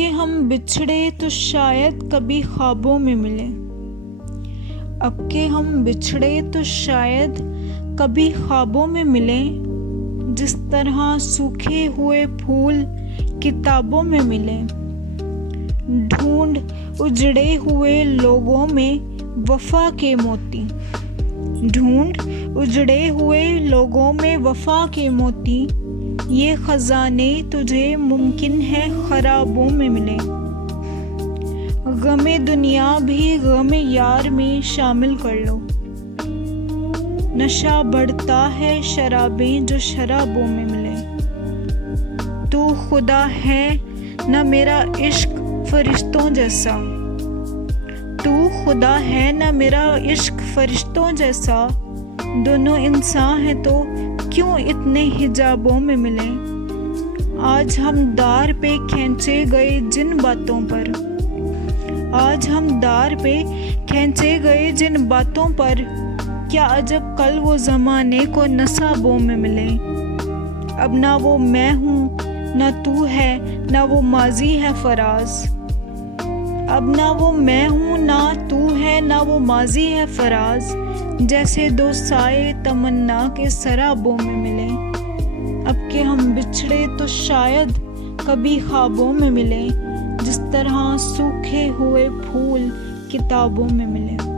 के हम बिछड़े तो शायद कभी ख्वाबों में मिले। अब के हम बिछड़े तो शायद कभी ख्वाबों में मिले। जिस तरह सूखे हुए फूल किताबों में मिले। ढूंढ उजड़े हुए लोगों में वफा के मोती। ढूंढ उजड़े हुए लोगों में वफा के मोती। ये खजाने तुझे मुमकिन है खराबों में मिले। गमे दुनिया भी गमे यार में शामिल कर लो। नशा बढ़ता है शराबें जो शराबों में मिले। तू खुदा है न मेरा इश्क फरिश्तों जैसा। तू खुदा है न मेरा इश्क फरिश्तों जैसा। दोनों इंसान हैं तो क्यों इतने हिजाबों में मिले। आज हम दार पे खींचे गए जिन बातों पर। आज हम दार पे खींचे गए जिन बातों पर। क्या अजब कल वो ज़माने को नसाबों में मिले। अब ना वो मैं हूँ ना तू है ना वो माजी है फराज। अब ना वो मैं हूँ ना तू है ना वो माजी है फराज। जैसे दो साए तमन्ना के सराबों में मिले। अब के हम बिछड़े तो शायद कभी ख्वाबों में मिले। जिस तरह सूखे हुए फूल किताबों में मिले।